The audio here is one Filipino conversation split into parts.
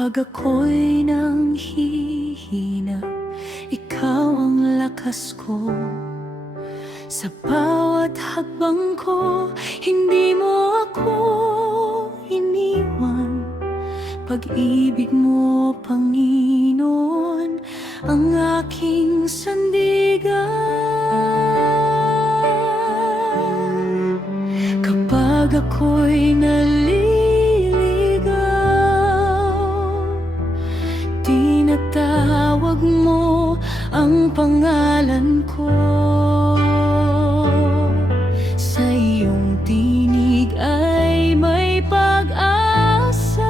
Kapag ako'y nanghihina, ikaw ang lakas ko. Sa bawat hakbang ko, hindi mo ako iniwan. Pag-ibig mo, Panginoon, ang aking sandigan. Kapag ako'y tinatawag mo ang pangalan ko. Sa iyong tinig ay may pag-asa.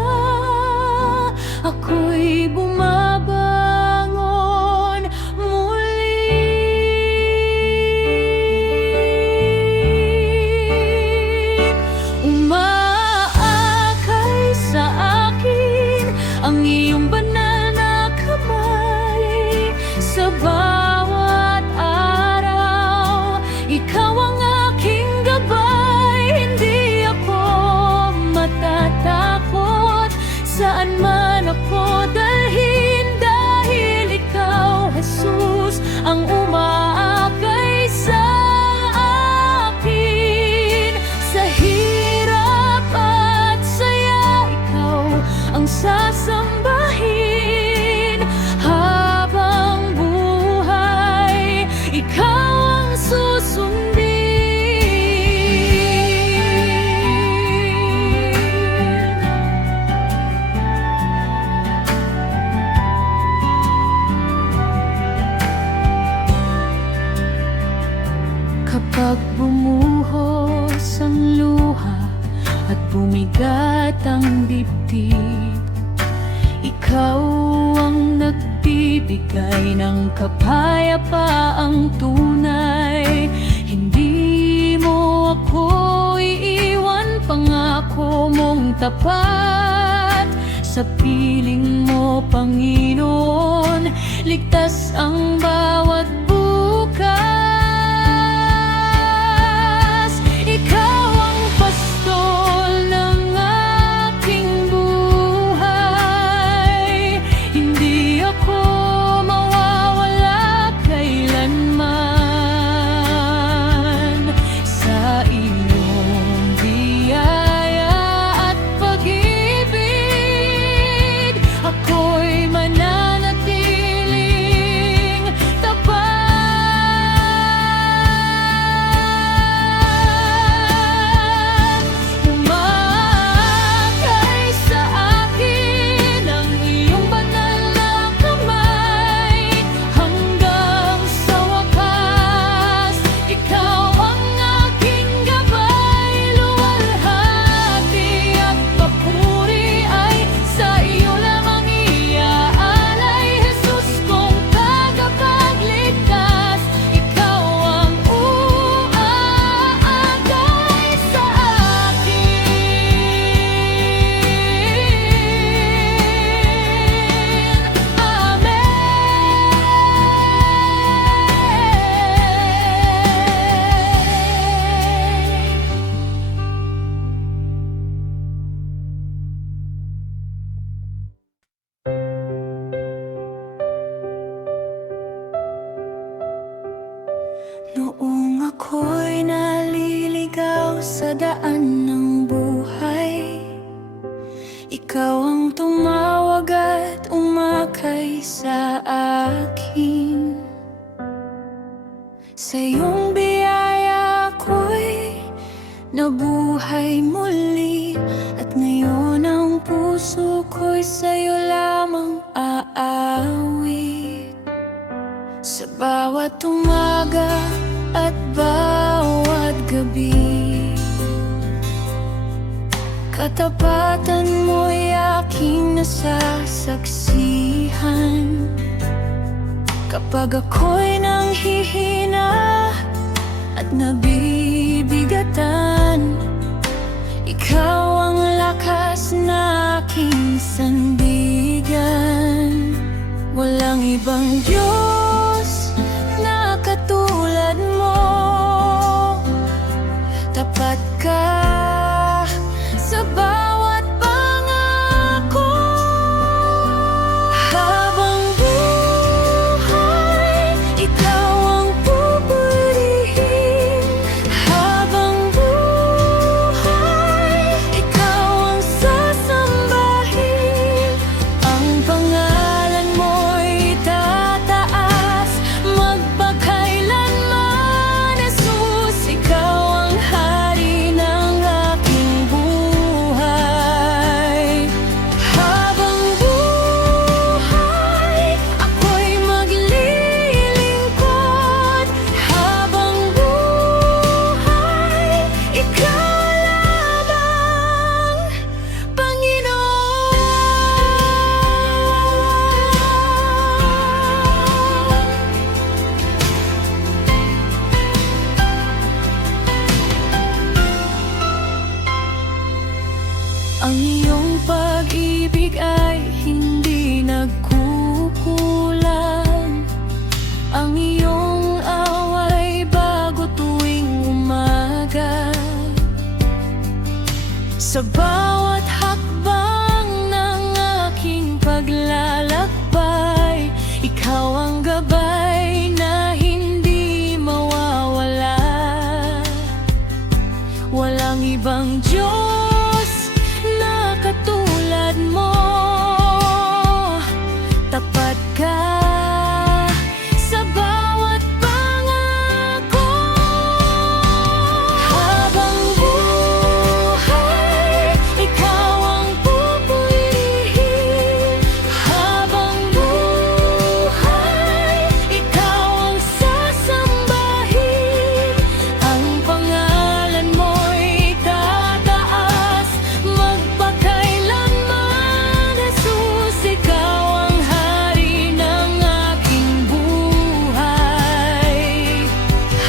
Ako'y bumabangon muli. Umaakay sa akin ang iyong banal na kamay. Sa bawat araw, ikaw ang aking gabay. Hindi ako matatakot saan man ako dalhin, dahil ikaw, Jesus, ang umaakay sa akin. Sa hirap at saya, ikaw ang sasambahin. Habang buhay, ikaw ang susundin. Kapag bumuhos ang luha at bumigat ang dibdib, ikaw ang nagbibigay ng kapayapaang tunay. Hindi mo ako iiwan, pangako mong tapat. Sa piling mo, Panginoon, ligtas ang bawat bukas. Ikaw ang pastol ng aking buhay. Hindi ako mawawala kailanman sa iyong biyaya at pag-ibig. Ako'y mananatiling tapat. Umaakay sa akin ang iyong banal na kamay. Hanggang sa wakas, ikaw ang aking gabay. Luwalhati at papuri ay sa iyo lamang iaalay. Jesus kong tagapagligtas, ikaw ang umaakay sa noong ako'y naliligaw sa daan ng buhay, ikaw ang tumawag at umakay sa akin. Sa iyong biyaya ako'y nabuhay muli, at ngayon ang puso ko'y sa'yo lamang aawit. Sa bawat umaga at bawat gabi, katapatan mo'y aking nasasaksihan. Kapag ako'y nanghihina at nabibigatan, ikaw ang lakas na aking sandigan. Walang ibang Diyos na katulad mo. Tapat ka sa bawat pangako. Ang iyong pag-ibig ay hindi nagkukulang. Ang iyong away bago tuwing umaga. Sa bawat hakbang ng aking paglalakbay, ikaw ang gabay na hindi mawawala. Walang ibang Diyos na katulad mo. Tapat ka sa bawat pangako. Habang buhay, ikaw ang pupurihin. Habang buhay, ikaw ang sasambahin. Ang pangalan mo'y tataas magpakailanman. Jesus, ikaw ang hari ng aking buhay.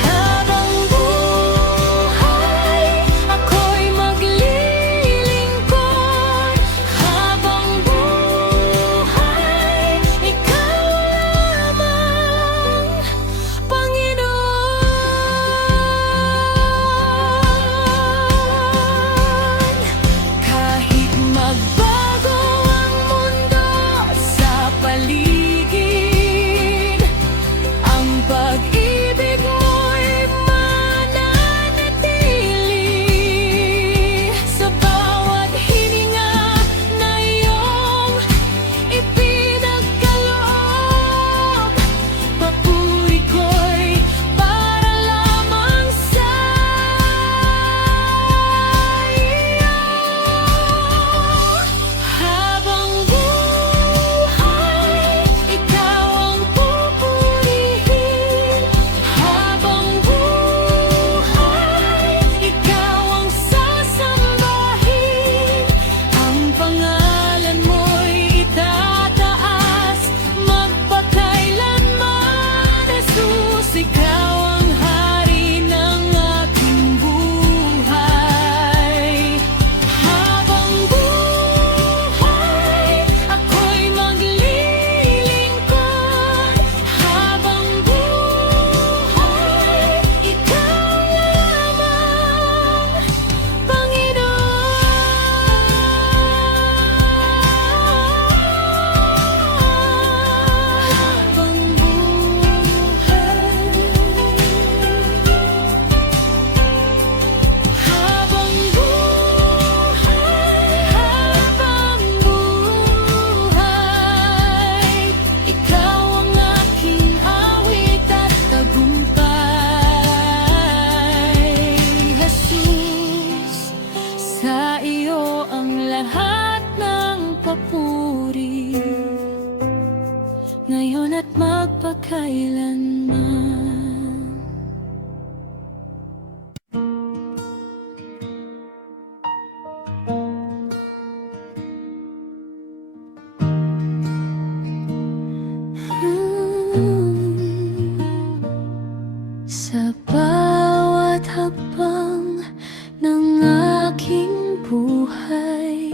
Habang buhay, ako'y maglilingkod. Habang buhay, ikaw lamang, Panginoon. Kahit magbago ang mundo sa paligid, ang pag-ibig mo'y mananatili. Sa bawat hininga na iyong ipinagkaloob, papuri ko'y para lamang sa iyo. Habang buhay, ikaw ang pupurihin. Habang buhay, ikaw ang sasambahin. Ang pangalan mo'y itataas magpakailanman. Jesus, ikaw ang hari ng aking buhay. Habang buhay, ako'y maglilingkod. Habang buhay, ikaw lamang, ikaw ang aking awit at tagumpay. Jesus, sa iyo ang lahat ng papuri, ngayon at magpakailanman. Sa bawat hakbang ng aking buhay,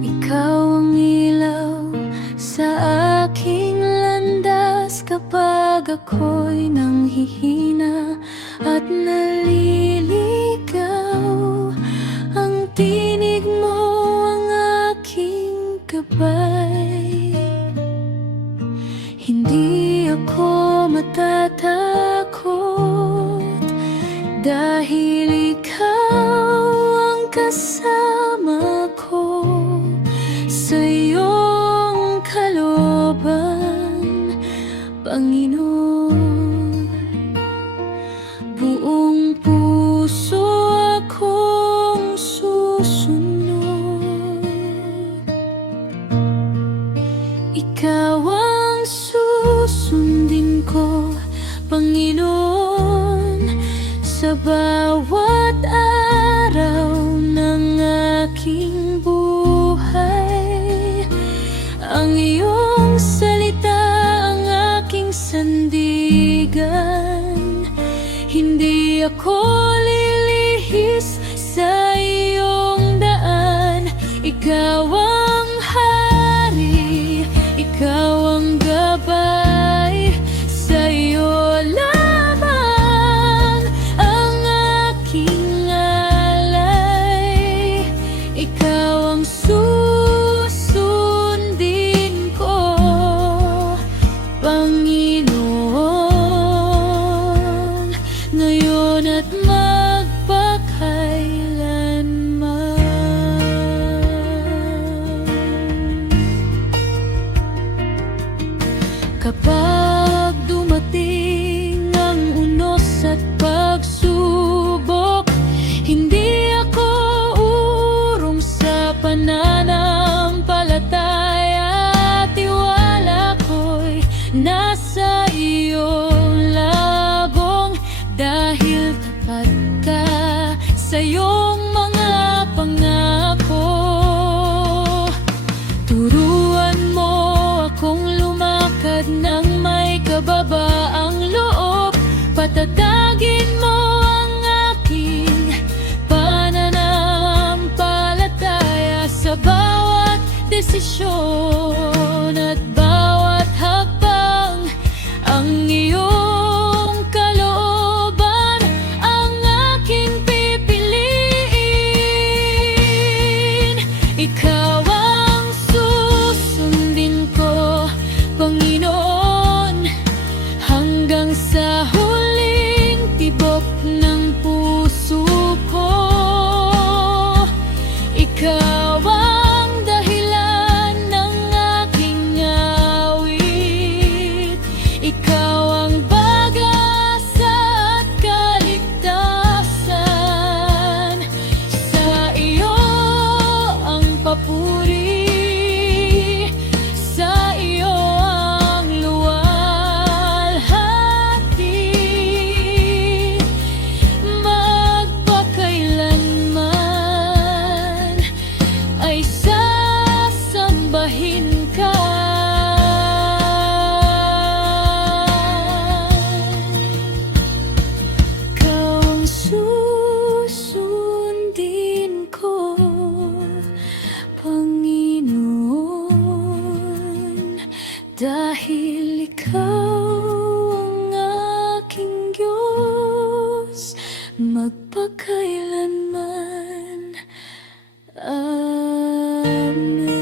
ikaw ang ilaw sa aking landas. Kapag ako'y nanghihina at naliligaw, ang tinig mo ang aking gabay. Hindi ako matatakot dahil ikaw ang kasama ko. Sa iyong kalooban, Panginoon, buong puso akong susunod. Ikaw ang susundin ko, Panginoon, sa bawat araw ng aking buhay. Ang iyong salita ang aking sandigan. Hindi ako lilihis sa iyong daan. Ikaw ang hari, ikaw ang gabay, sa'yo lamang ang aking alay. Ikaw ang susundin ko, Panginoon, ngayon at kapag dumating ang unos at pagsubok, hindi ako urong sa pananampalataya. Tiwala ko'y nasa iyong labong, dahil tapat ka sa iyong mga pangako. Turuan mo akong lumakad nang may kababaang loob, patatagin mo ang aking pananampalataya sa bawat desisyon at bawat hakbang. Ang iyong kalooban ang aking pipiliin. Ikaw ang susundin ko, Panginoon, hanggang sa huling tibok ng puso ko. Ikaw ang dahilan ng aking awit, ikaw ang pag-asa at kaligtasan. Sa iyo ang papuri, sa iyo ang luwalhati, magpakailanman ay sasambahin ka. Ikaw ang susundin ko, Panginoon, dahil ikaw ang aking Diyos, magpakailanman. Amen.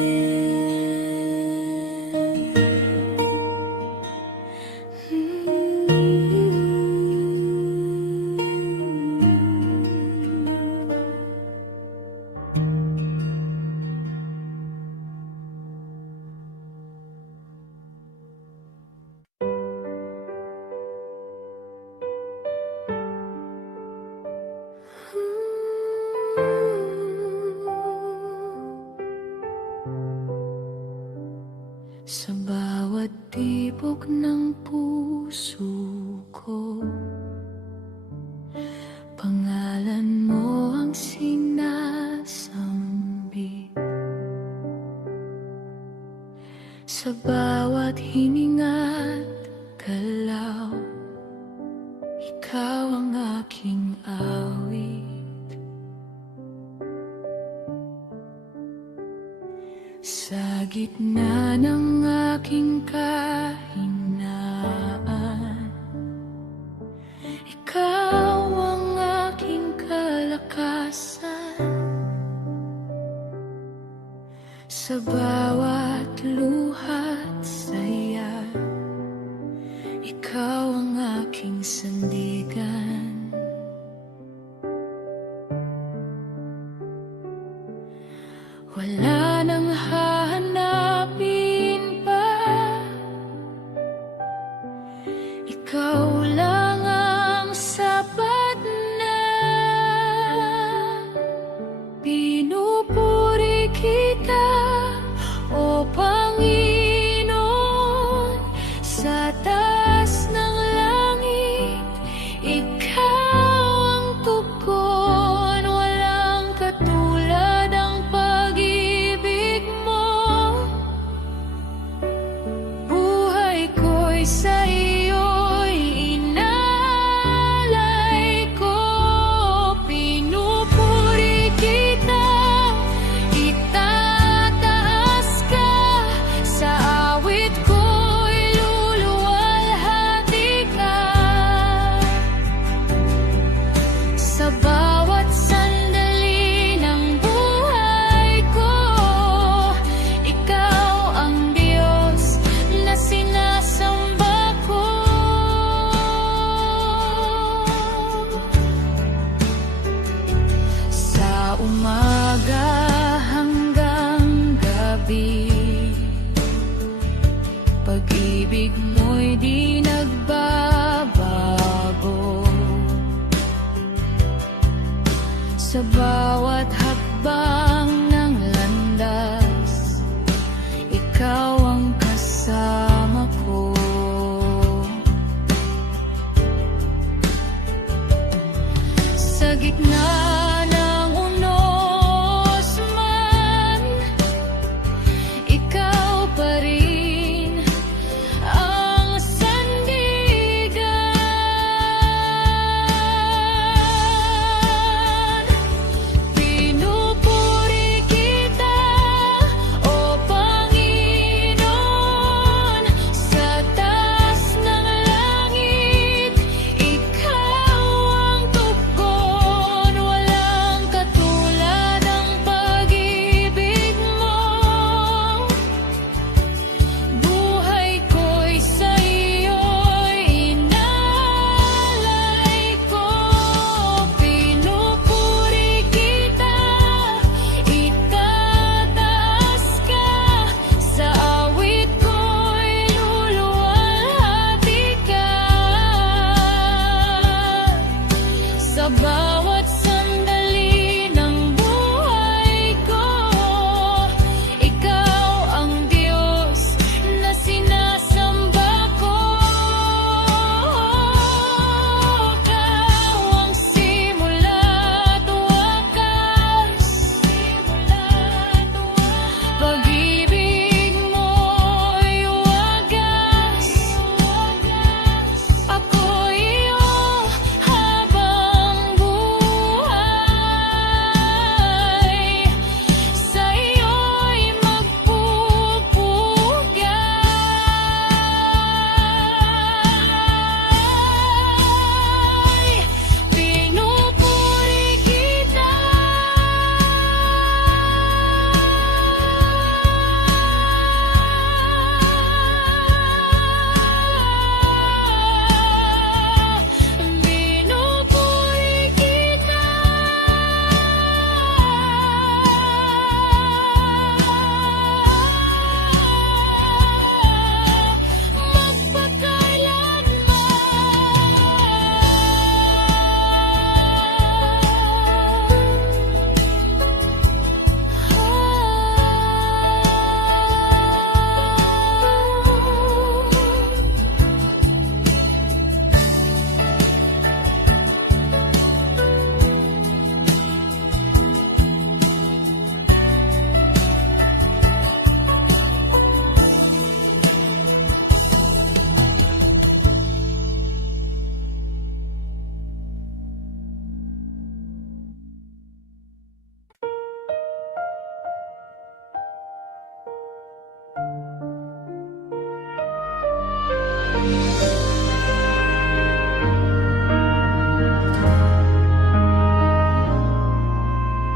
Sa bawat tibok ng puso ko, pangalan mo ang sinasambit. Sa bawat hininga't galaw, ikaw ang aking awit. Sa gitna ng aking kahinaan, ikaw ang aking kalakasan. Sa bawat luha't saya, ikaw ang aking sandigan. Wala nang hahanapin pa, ikaw lang ang sapat na. Pinupuri kita, O Panginoon, sa taas ng langit. Ikaw ang tugon, walang katulad ang pag-ibig mo. Sa bawat hakbang ng landas, ikaw ang kasama ko. Sa gitna ng unos man, ikaw pa rin ang sandigan. Pinupuri kita, O Panginoon, sa taas ng langit. Ikaw ang tugon, walang katulad ang pag-ibig mo. Buhay ko'y sa iyo'y inalay ko. Pinupuri kita, itataas ka. Sa awit ko'y luluwalhati ka. Sa bawat sandali ng buhay ko, ikaw ang Diyos na sinasamba ko. Ikaw ang simula't wakas. Pag-ibig mo'y wagas. Ako'y iyo habang buhay. Sa iyo'y magpupugay. Pinupuri kita. Pinupuri kita.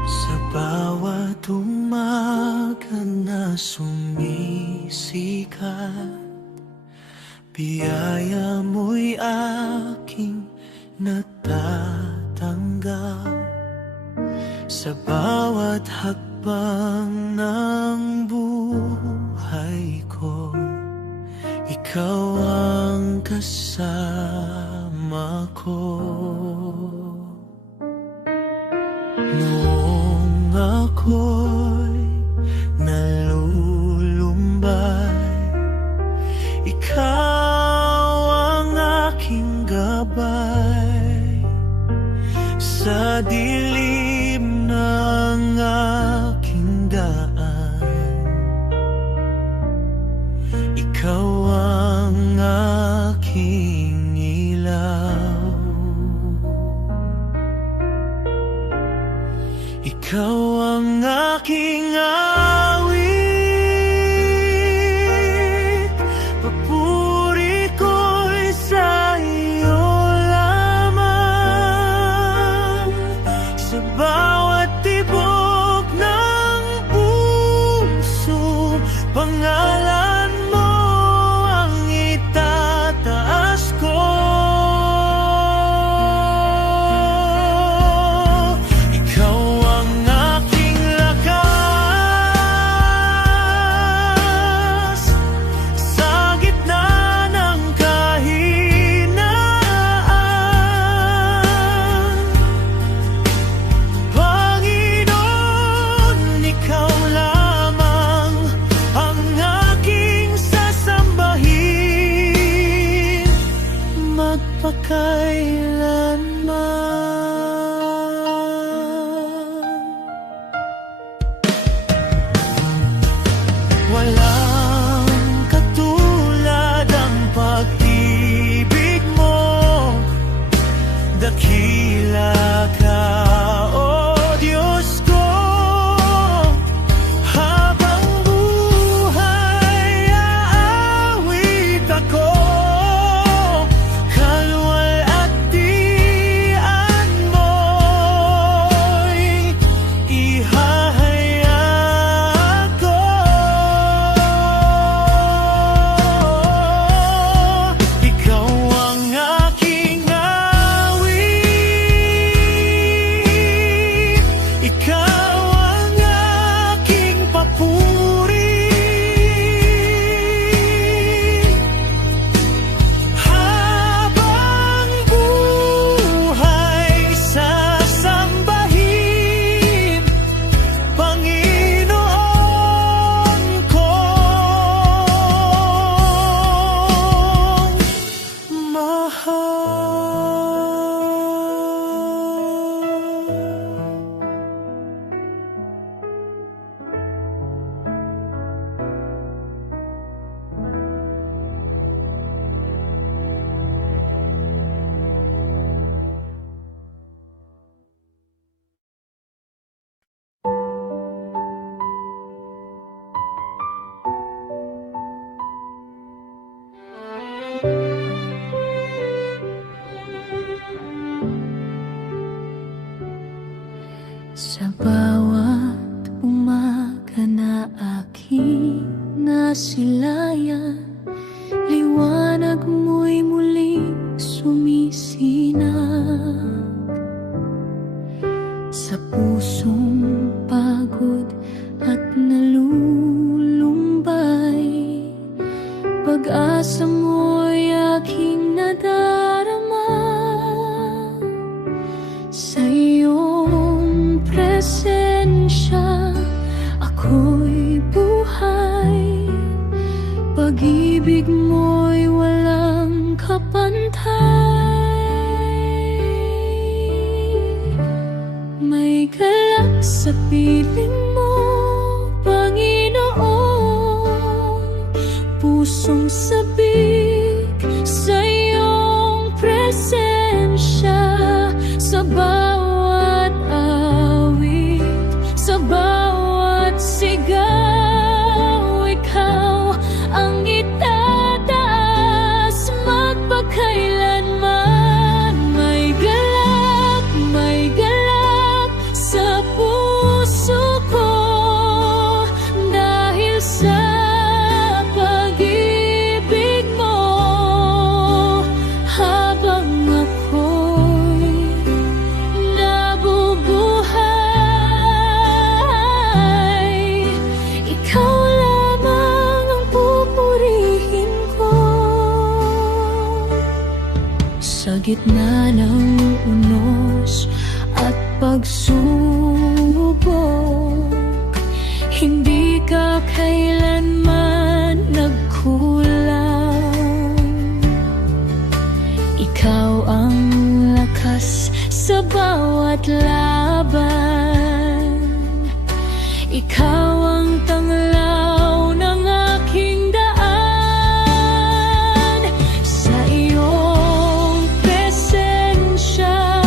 Sa bawat umaga na sumisikat, biyaya mo'y aking natatanggap. Sa bawat hakbang ng buhay ko, ikaw ang kasama ko. Noong ako'y nalulumbay, ikaw ang aking gabay. Sa dilim ng aking daan, ikaw ang aking ilaw. Ikaw ang aking awit, papuri ko'y sa iyo lamang. Sa bawat tibok ng puso, pangalan mo ang itataas ko. Ikaw ang aking lakas. Sa bawat umaga na aking nasilayan, liwanag mo'y muling sumisinag. Sa pusong pagod at nalulumbay, pag-asa mo'y aking nadarama. Sa iyong presensya ako'y buhay, pag-ibig mo'y walang kapantay. May galak sa piling mo, Panginoon, pusong sabik sa iyong presensya. Sa bawat awit, sa bawat sigaw, ikaw ang itataas magpakailanman. May galak sa puso ko dahil sa pag-ibig mo. Habang ako'y nabubuhay, ikaw lamang ang pupurihin ko. Sa gitna ng unos at pagsubok, hindi ka kailanman nagkulang. Ikaw ang lakas sa bawat laban, ikaw ang tanglaw ng aking daan. Sa iyong presensya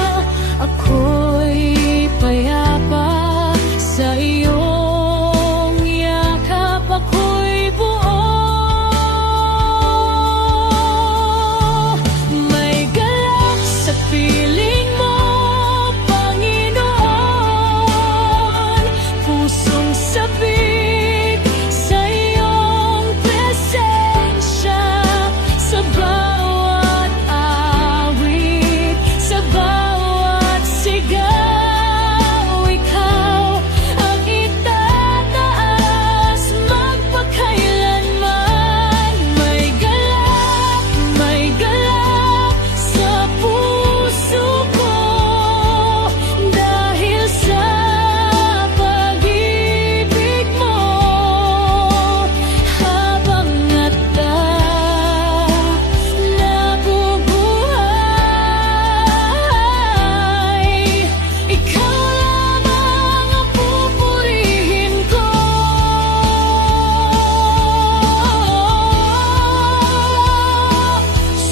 ako'y payapa, sa iyong yakap ako'y buo. May galak sa piling mo, Panginoon, pusong sabik sa iyong presensya. Sa bawat awit, sa bawat sigaw, ikaw ang itataas magpakailanman. May galak sa puso ko dahil sa pag-ibig mo. Habang nabubuhay, ikaw lamang ang pupurihin ko.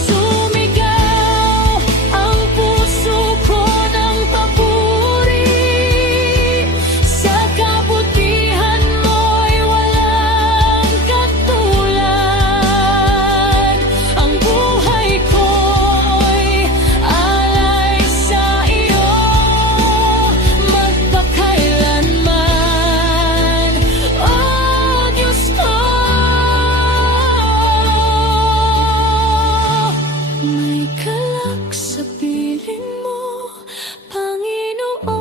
Sumigaw ang puso ko ng papuri, sa kabutihan mo'y walang katulad. Ang buhay ko'y alay sa iyo magpakailanman. Oh Diyos ko, may galak sa piling mo, Panginoon,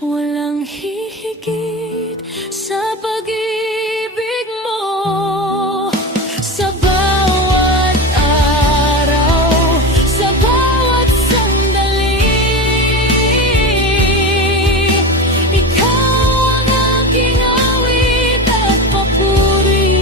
walang hihigit sa pag-ibig mo. Sa bawat araw, sa bawat sandali, ikaw ang aking awit at papuri.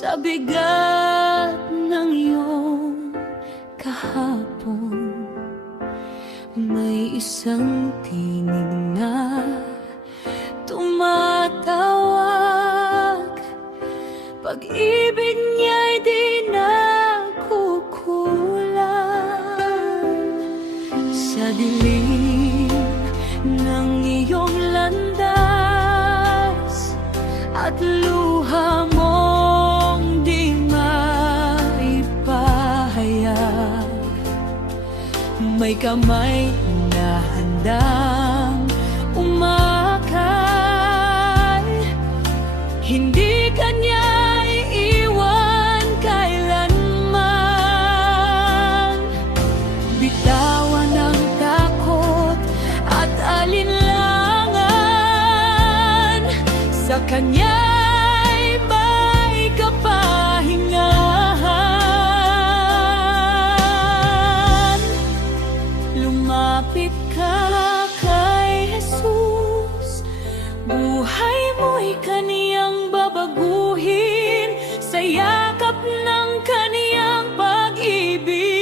sa bigat ng iyong kahapon. May isang tinig na tumatawag, pag-ibig niya'y di nagkukulang. Sa dilim ng iyong landas at luha mong di maipahayag, may kamay na handang umakay. Hindi ka niya iiwan kailanman. Bitawan ang takot at alinlangan, sa Kanya'y may kapahingahan. Lumapit ka kay Jesus, buhay mo'y Kaniyang babaguhin, sa yakap ng Kaniyang pag-ibig.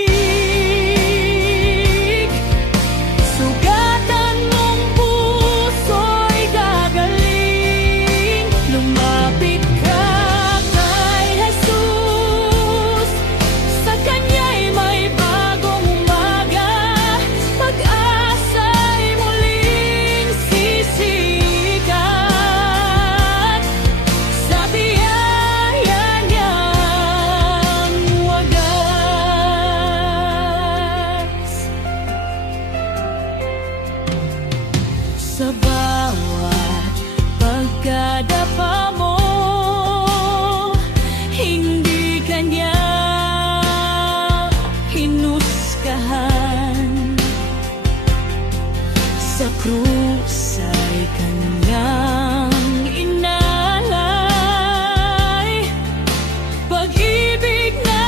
Sugatan mong puso'y gagaling. Lumapit ka kay Jesus, sa Kanya'y may bagong umaga, pag-asa'y muling sisikat, sa biyaya niyang wagas. Sa bawat pagkadapa mo, hindi ka niya hinusgahan. Sa krus ay Kanyang inalay, pag-ibig na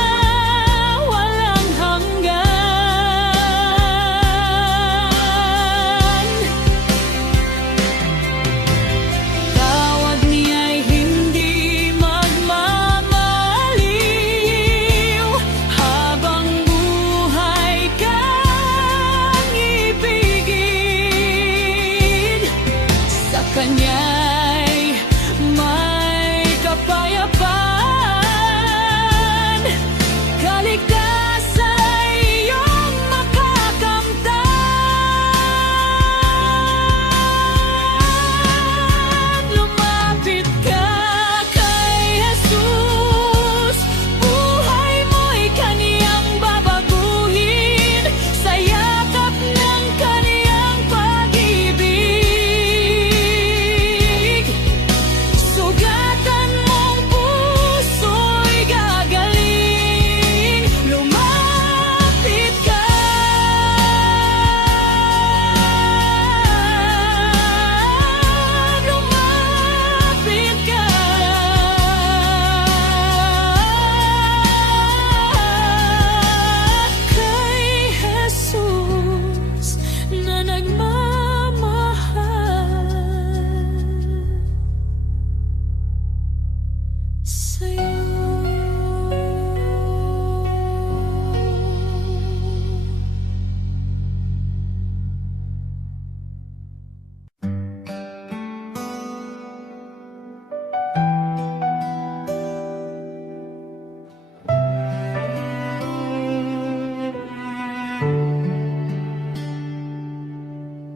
walang hanggan. Tawag niya'y hindi magmamaliw, habang buhay kang ibigin. Sa Kanya'y may kapayapaan, kaligtasan iyong makakamtan. Lumapit ka kay Jesus, buhay mo'y Kaniyang babaguhin, sa yakap ng Kaniyang pag-ibig. Sugatan mong puso'y gagaling. Lumapit ka. Lumapit ka kay Jesus na nagmamahal sa'yo.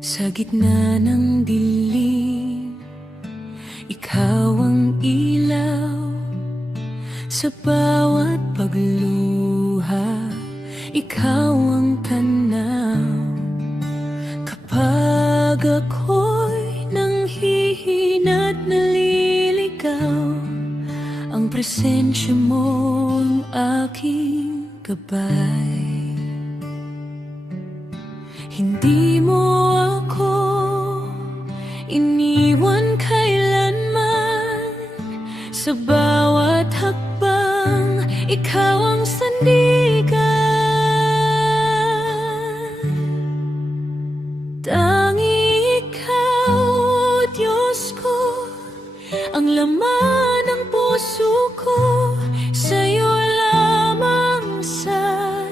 Sa gitna ng dilim, ikaw ang ilaw. Sa bawat pagluha, ikaw ang tanaw. Kapag ako'y nanghihina't naliligaw, ang presensya mo ang aking gabay. Hindi mo ako iniwan kailanman, sa bawat hakbang ikaw ang sandigan. Tangi ikaw, Diyos ko, ang laman ng puso puso ko, sa'yo lamang sasamba.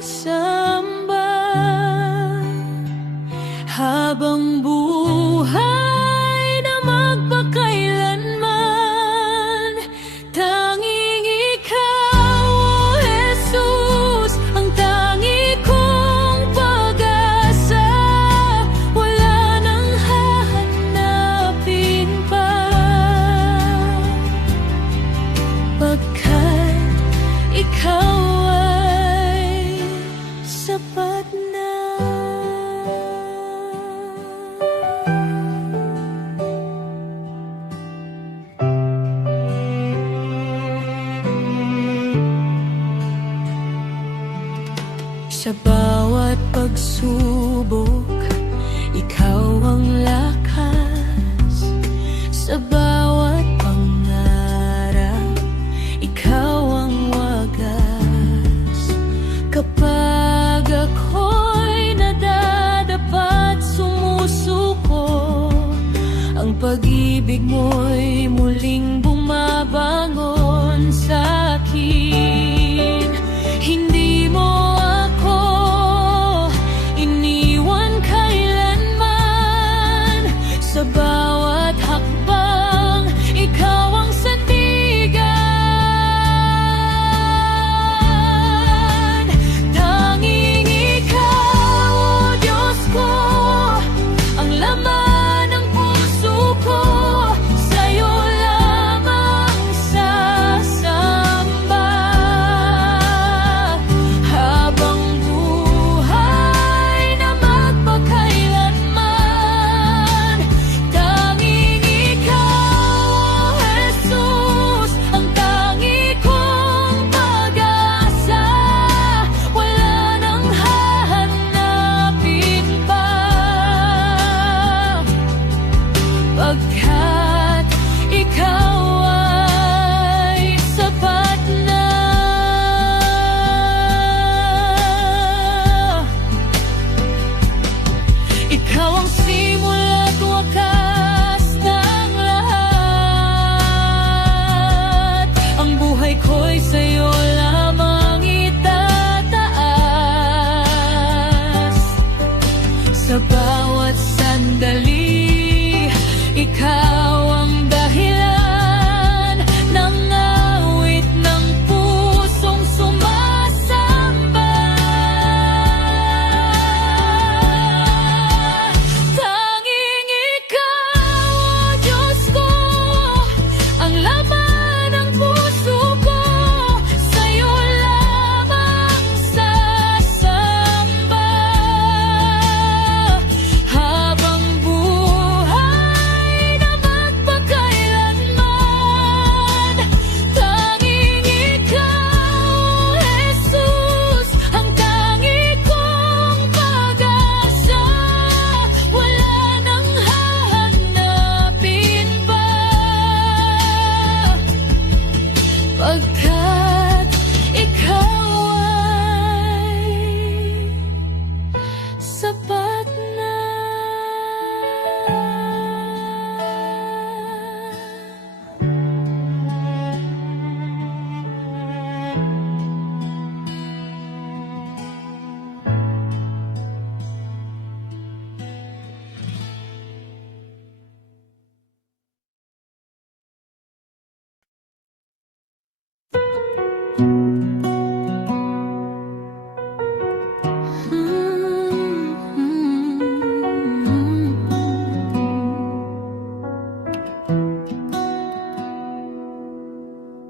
Habang buhay na magpakailanman, tanging ikaw, O Jesus, ang tangi kong pag-asa. Wala nang hahanapin pa, pagkat ikaw ay sapat na. Sa bawat pagsubok, ikaw ang lakas. Sa bawat pangarap, ikaw ang wagas. Kapag ako'y nadadapat, sumusuko, ang pag-ibig mo'y muling bumabangon sa'kin. Hindi mo ako iniwan kailanman. Sa bawat hakbang, ikaw ang sandigan. Tanging ikaw, O Diyos ko, ang laman ng puso ko. Sa'yo lamang sasamba. Habang buhay na magpakailanman, tanging ikaw, O Jesus, ang tangi kong pag-asa. Wala nang hahanapin pa, pagkat ikaw ay sapat na. Ikaw ang simula't wakas ng lahat. Ang buhay ko'y sa'yo lamang itataas. Sa bawat sandali, ikaw ang dahilan ng awit ng pusong sumasamba. Tanging ikaw, O Diyos ko, ang laman ng puso ko. Sa'yo lamang sasamba. Habang buhay na magpakailanman, tanging ikaw, Jesus, ang tangi kong pag-asa. Wala nang hahanapin pa, pagkat ikaw ay sapat na.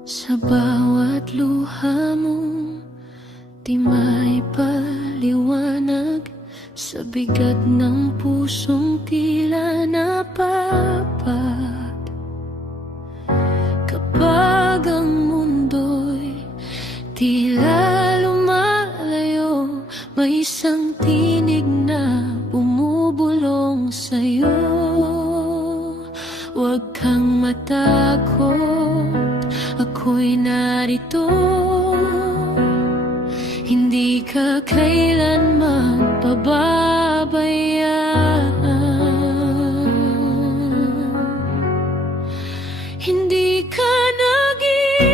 Sa bawat luha mo, di may paliwanag. Sa bigat ng pusong tila napapat. Kapag ang mundo'y tila lumalayo, may isang tinig na bumubulong sa'yo. Huwag kang matakot, ako'y narito. Hindi ka kailanman pababayaan. Hindi ka nag-iisa.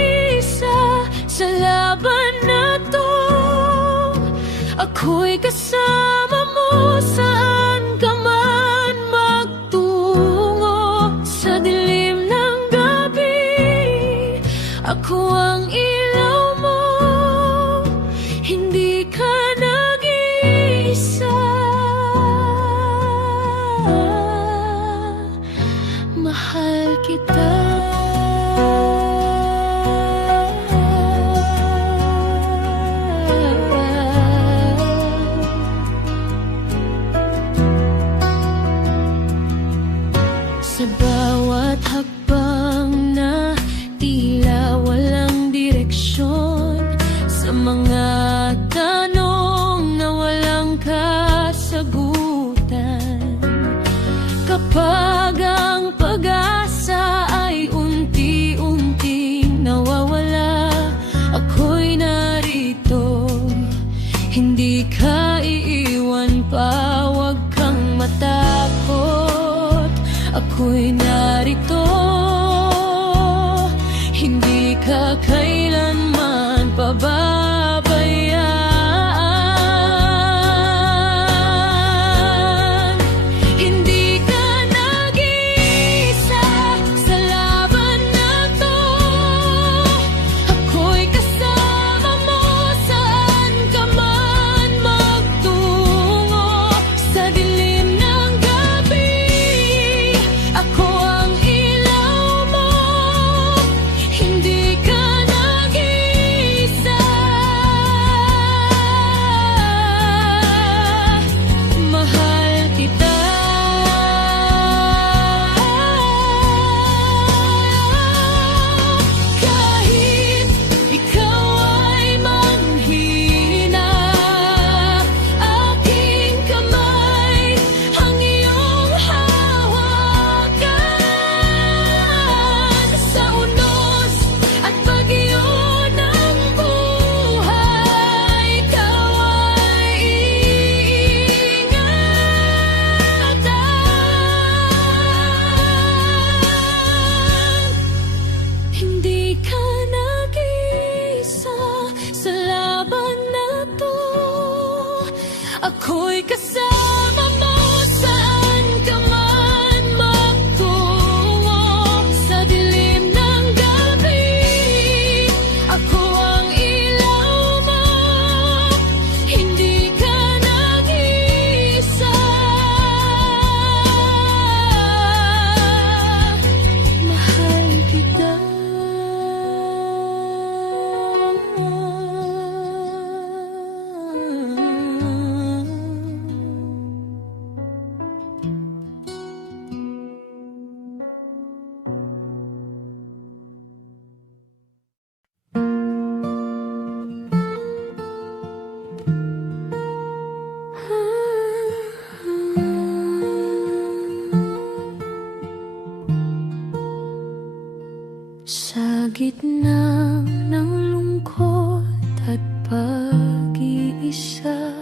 Ako'y kasama mo saan ka man magtungo. Sa dilim ng gabi, ako ang ilaw mo. Hindi ka nag-iisa. Mahal kita. Sa bawat hakbang na tila walang direksyon, sa mga tanong na walang kasagutan, kapag ang pag-asa ay unti-unting nawawala, ako'y narito. Hindi ka iiwan pa, wag kang matakot. Ako'y narito. Hindi ka kailanman pababayaan. Hindi ka nag-iisa sa laban na to. Ako'y kasama mo saan ka man magtungo. Sa dilim ng gabi, ako ang ilaw mo. Hindi ka nag-iisa. Mahal kita. Kahit ikaw ay manghina, aking kamay ang iyong hawakan. Sa unos at bagyo ng buhay, ikaw ay iingatan. Hindi ka nag-iisa sa laban na to. Ako'y kasama mo saan ka man magtungo. Sa dilim ng gabi, ako ang ilaw mo. Hindi ka nag-iisa. Mahal kita. Sa gitna ng lungkot at pag-iisa,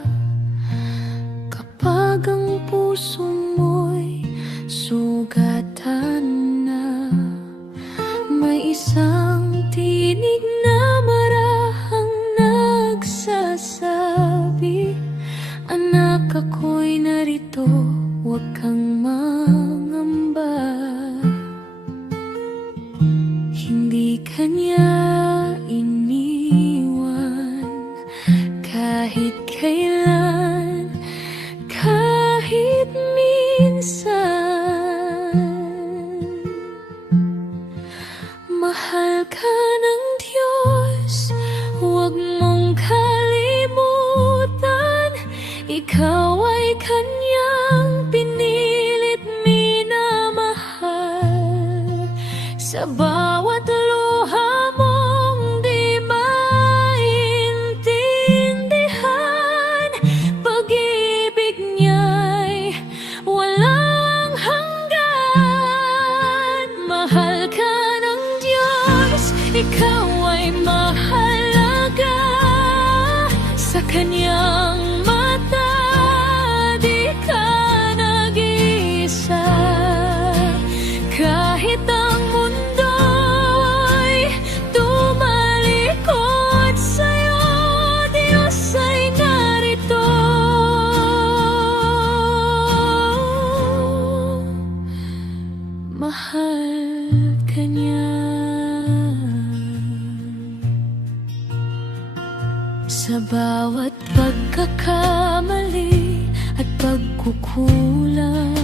kapag ang puso mo'y sugatan na, may isang tinig na marahang nagsasabi, anak, ako'y narito, huwag kang mangamba. Hindi kanya iniwan kahit kailan, kahit minsan. Mahal ka ng Diyos, huwag mong kalimutan. Ikaw ay kanyang pinilit minamahal. Sa bawat luha mong di maintindihan, pag-ibig niya'y walang hanggan. Mahal ka ng Diyos, ikaw ay mahalaga. Sa kanyang mata, di ka nag-iisa. Kahit ang mundo'y tumalikod sa'yo, Diyos ay narito. Sa bawat pagkakamali at pagkukulang,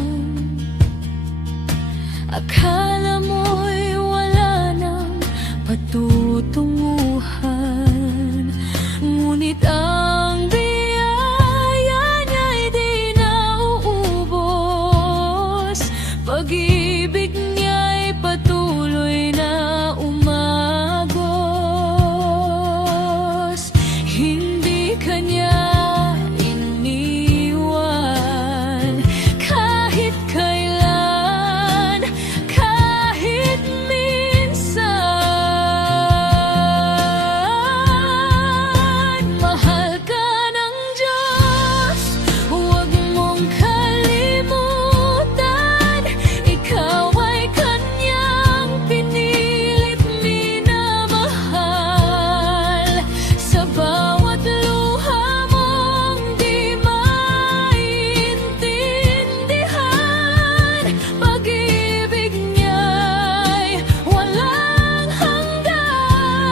akala mo'y wala nang patutunguhan. Ngunit ang biyaya niya'y di nauubos. Pag-ibig niya'y patuloy na umagos. Hindi kanya iniwan kahit kailan, kahit minsan. Mahal ka ng Diyos, huwag mong kalimutan. Ikaw ay Kanyang pinilit minamahal. Sa bawat luha mong di maintindihan, pag-ibig niya'y walang hanggan.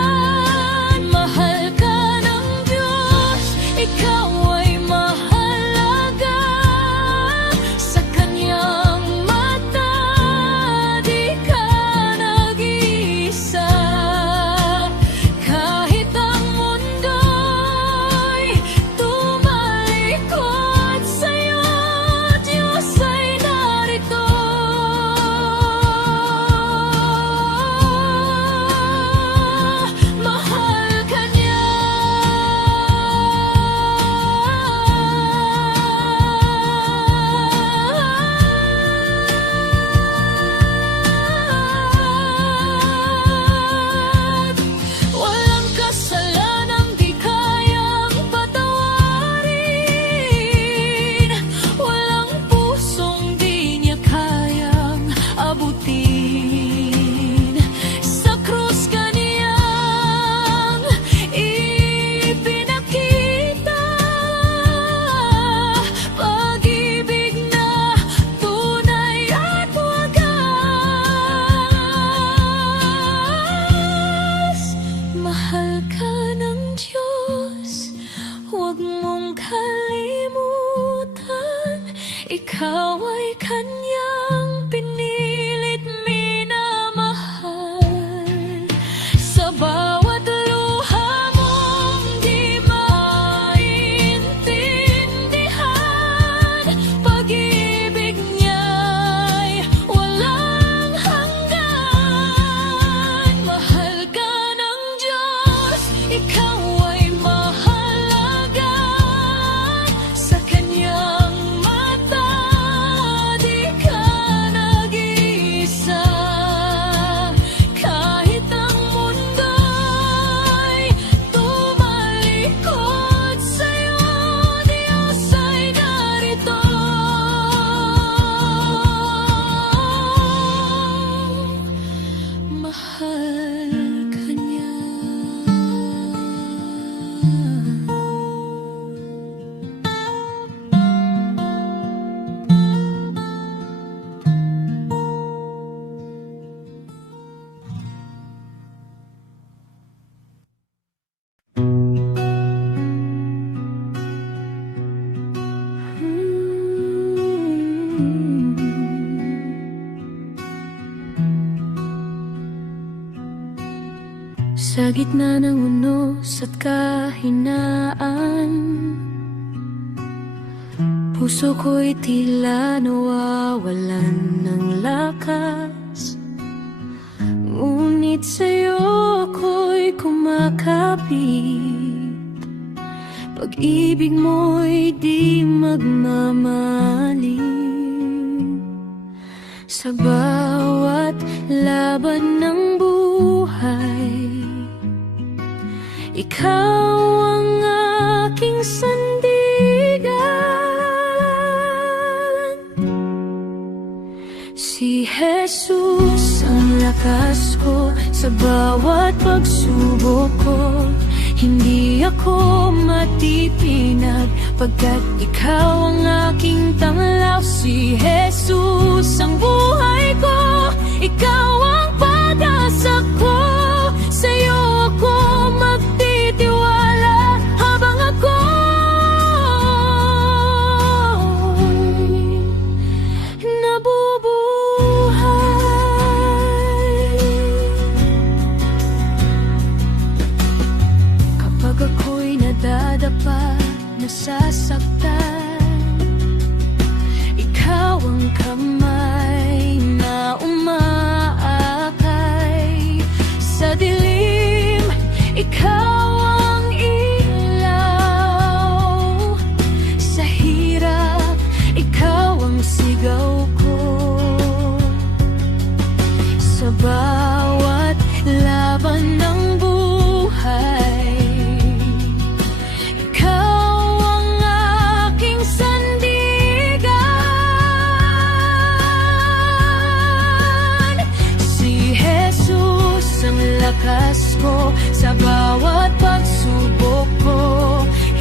Mahal ka ng Diyos, ikaw ay mahalaga. Sa Kanyang mata, di ka nag-iisa. Kahit ang mundo'y tumalikod sa'yo, Diyos ay narito. Mahal ka niya. Walang kasalanang di kayang patawarin. Walang pusong di niya kayang abutin. Sa krus Kaniyang ipinakita pag-ibig na tunay at wagas. Mahal ka ng Diyos, huwag mong kalimutan. Ikaw ay Kanyang pinilit minamahal. Sa bawat luha mong di maintindihan, pag-ibig niya'y walang hanggan. Mahal ka ng Diyos, ikaw ay mahalaga. Sa Kanyang mata, di ka nag-iisa. Kahit ang mundo'y tumalikod sa'yo, Diyos ay narito. Mahal ka niya. Sa gitna ng unos at kahinaan, puso ko'y tila nawawalan ng lakas. Ngunit sa'yo ako'y kumakapit. Pag-ibig mo'y di magmamaling. Sa bawat laban ng buhay, ikaw ang aking sandigan. Si Jesus ang lakas ko sa bawat pagsubok ko. Hindi ako matipinag pagkat ikaw ang aking tanglaw. Si Jesus ang buhay ko, ikaw ang pag-asa ko. Sa'yo ako magtitiwala habang nadadapa, nasasaktan. Ikaw ang kamay na umaakay sa dilim. Ikaw ang ilaw sa hirap. Ikaw ang sigaw ko sa bawat laban ng buhay. Ikaw ang aking sandigan. Si Jesus ang lakas ko sa bawat pagsubok ko.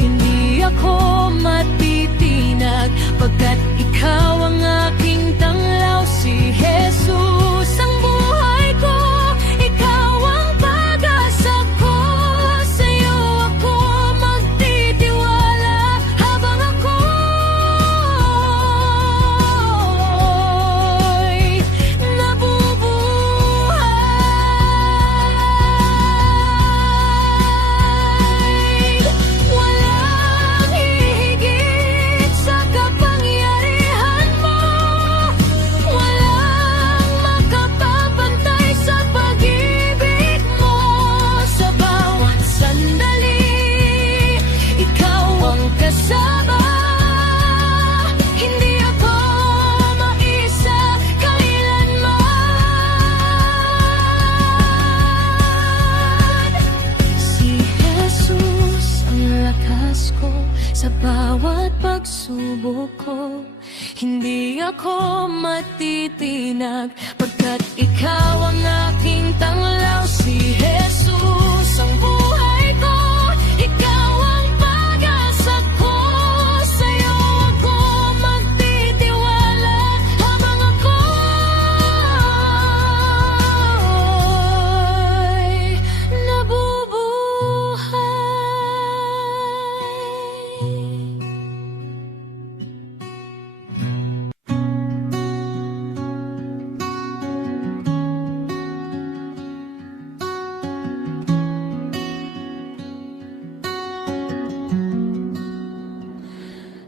Hindi ako matitinag pagkat ikaw ang aking tanglaw. Si Jesus ang buhay ko, ikaw ang pag-asa ko. Sa'yo ako magtitiwala habang ako'y nabubuhay. Walang hihigit sa kapangyarihan mo. Walang makapapantay sa pag-ibig mo. Sa bawat sandali, ikaw ang kasama. Hindi ako maisa kailanman. Si Jesus ang lakas ko sa bawat pagsubok ko. Hindi ako matitinag pagkat ikaw ang aking tanglaw. Si Jesus ang buhay ko, ikaw ang pag-asa ko. Sa'yo ako magtitiwala habang ako'y nabubuhay.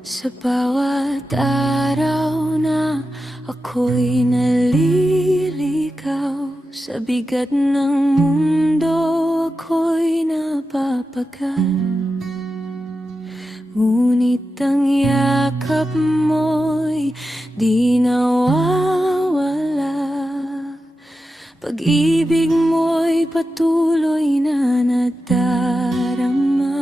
Sa bawat araw na ako'y naliligaw, sa bigat ng mundo ako'y napapagal. Ngunit ang yakap mo'y di nawawala. Pag-ibig mo'y patuloy na nadarama.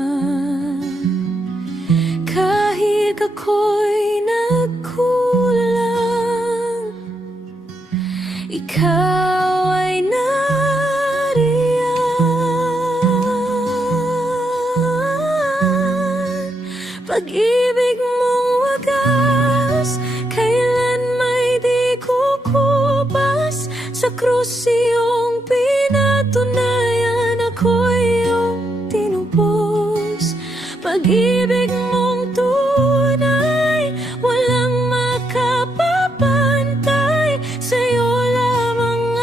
Kahit ako'y nagkulang, ikaw ay nariyan. Pag-ibig mong wagas, kailan may di kukubas. Sa krus iyong pinatunayan, ako'y iyong tinubos. Pag-ibig mong tunay, walang makapapantay. Sa'yo lamang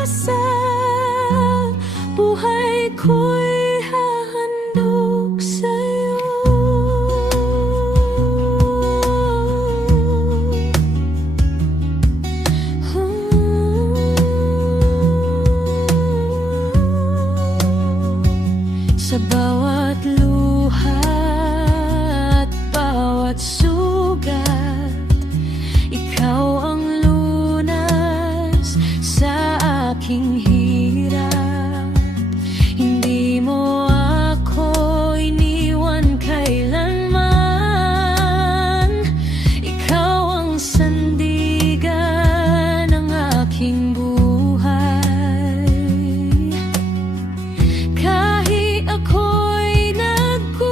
asa, buhay ko'y hahandog sa'yo. Sa bawat luha at bawat sugat, ikaw ang lunas sa aking hirap. Hindi mo ako iniwan kailanman. Ikaw ang sandigan ng aking buhay. Kahit ako'y nagkulang,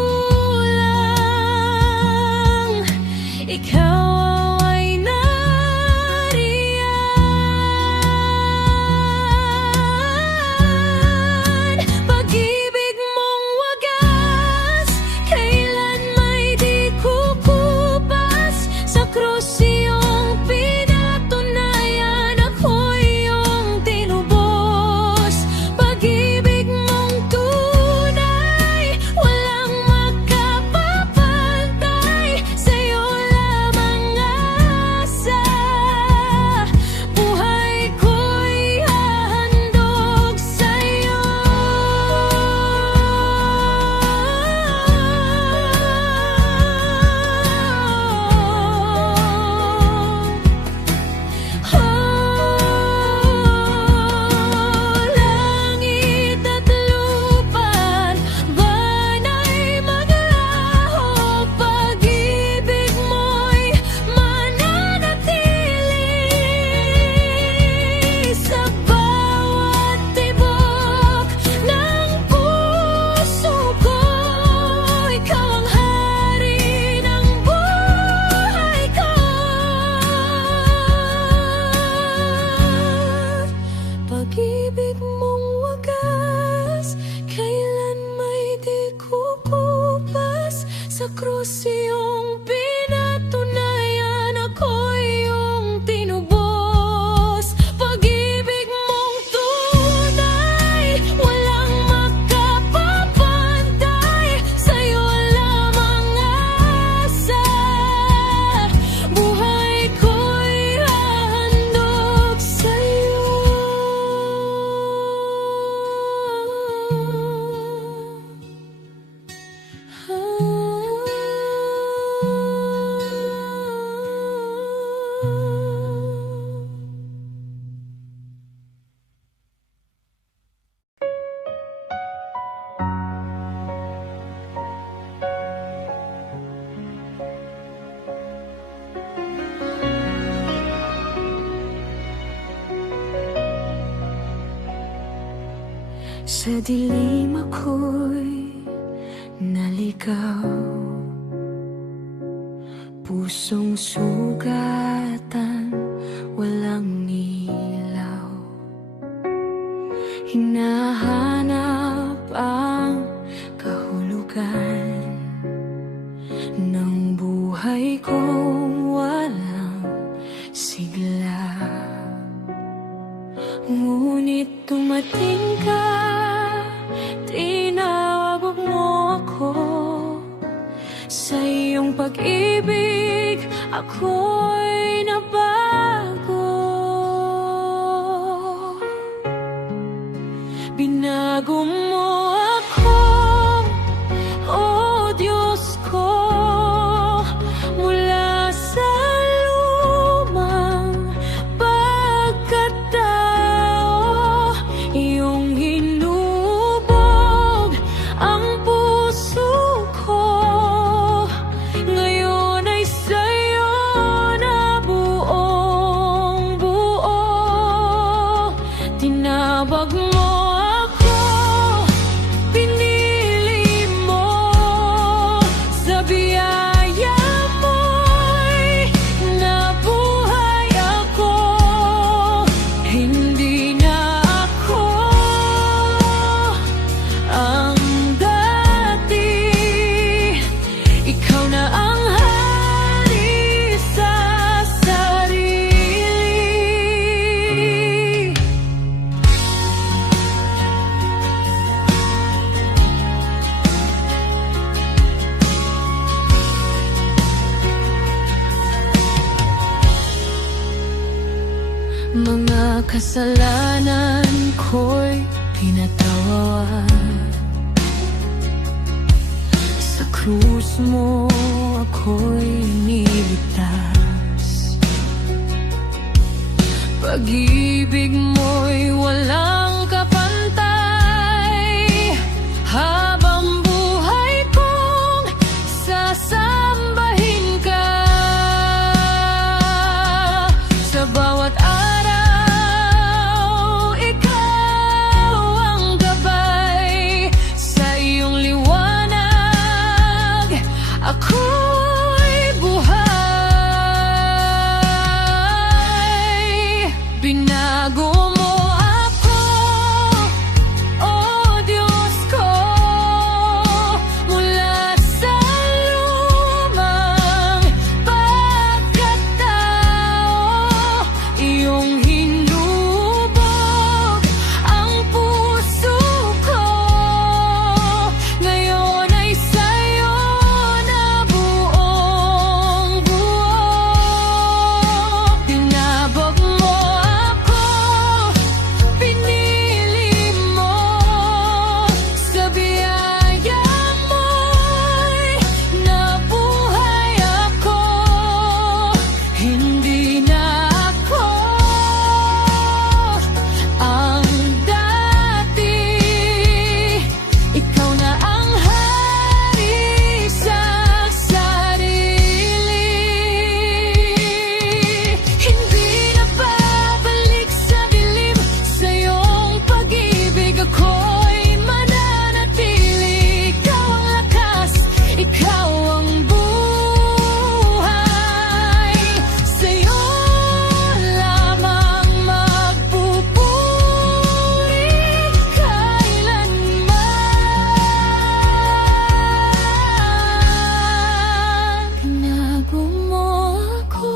Sa dilim ako'y naligaw, pusong sugatan, walang ilaw. Hinahanap ang kahulugan ng buhay kong walang sigla. Ngunit dumating ka, tinawag mo ako. Sa iyong pag-ibig, ako'y nabago. Binago mo ako, oh Diyos ko, mula sa lumang pagkatao. Iyong hinubog ang puso ko, ngayon ay sa'yo na buong buo. Tinawag mo ako, pinili mo, sa biyaya mo'y nabuhay ako. Hindi na ako ang dati, ikaw na ang hari sa sarili. Mga kasalanan ko'y pinatawan, sa krus mo ako'y niligtas. Pag-ibig mo'y walang kapantay, habang buhay kong sasambahin ka. Sa bawat araw, ikaw ang gabay, sa iyong liwanag ako'y buhay. Binago mo ako, oh Diyos ko, mula sa lumang pagkatao. Iyong hinubog ang puso ko, ngayon ay sa'yo na buong buo. Tinawag mo ako, pinili mo, sa biyaya mo'y nabuhay ako. Hindi na ako ang dati, ikaw na ang hari sa sarili. Hindi na babalik sa dilim, sa iyong pag-ibig ako'y mananatili. Ikaw ang lakas, ikaw ang buhay, sa'yo lamang magpupuri kailanman. Binago mo ako,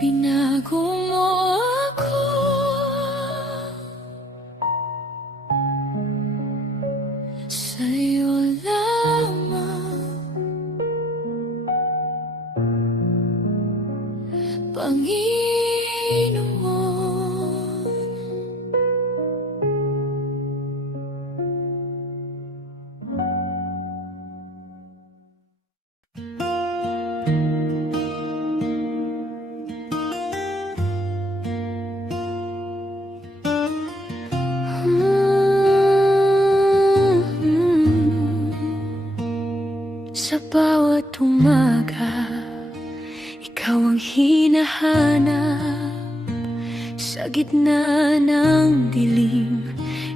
binago mo ako, sa'yo lamang, Panginoon. Sa bawat umaga, ikaw ang hinahanap, sa Sa gitna ng dilim,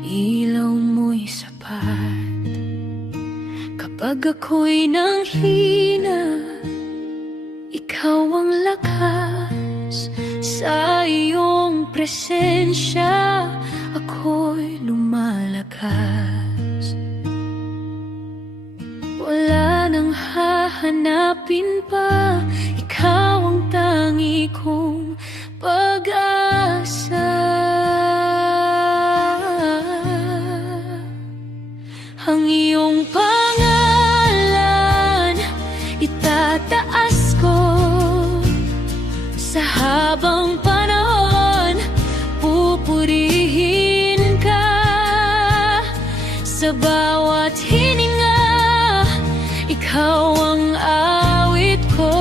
ilaw mo'y sapat. Kapag ako'y nanghina, ikaw ang lakas. Sa iyong presensya, ako'y lumalakas. Wala nang hahanapin pa, ikaw ang tangi kong pag-asa. Ang iyong pangalan itataas ko sa habang panahon. Pupurihin ka sa bawat hininga. Ikaw ang awit ko,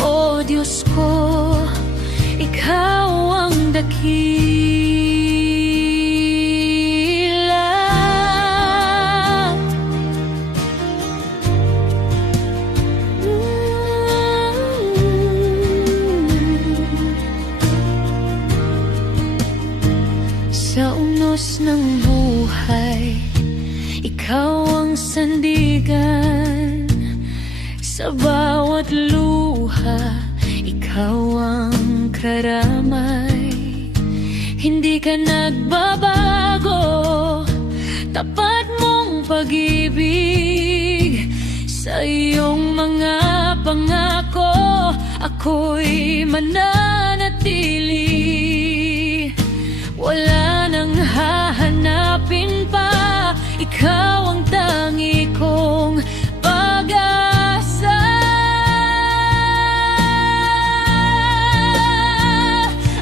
o Diyos ko. Ikaw ang dakila. Sa unos ng buhay, ikaw ang sandigan. Sa bawat luha, ikaw ang karamay. Hindi ka nagbabago, tapat mong pag-ibig. Sa iyong mga pangako, ako'y mananatili. Wala nang hahanapin pa, ikaw ang tangi kong pag-asa.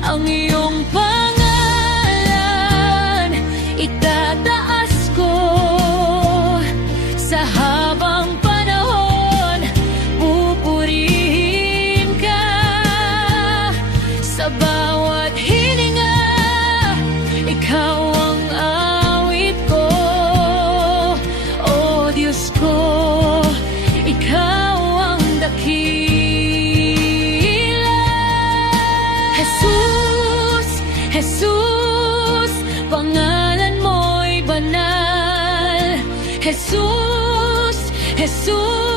Ang iyong pangalan itataas ko sa habang panahon. Pupurihin ka sa bawat hininga. Ikaw ang awit ko, o Diyos ko. Ikaw ang dakila. Jesus, Jesus, pangalan mo'y banal. Jesus, Jesus,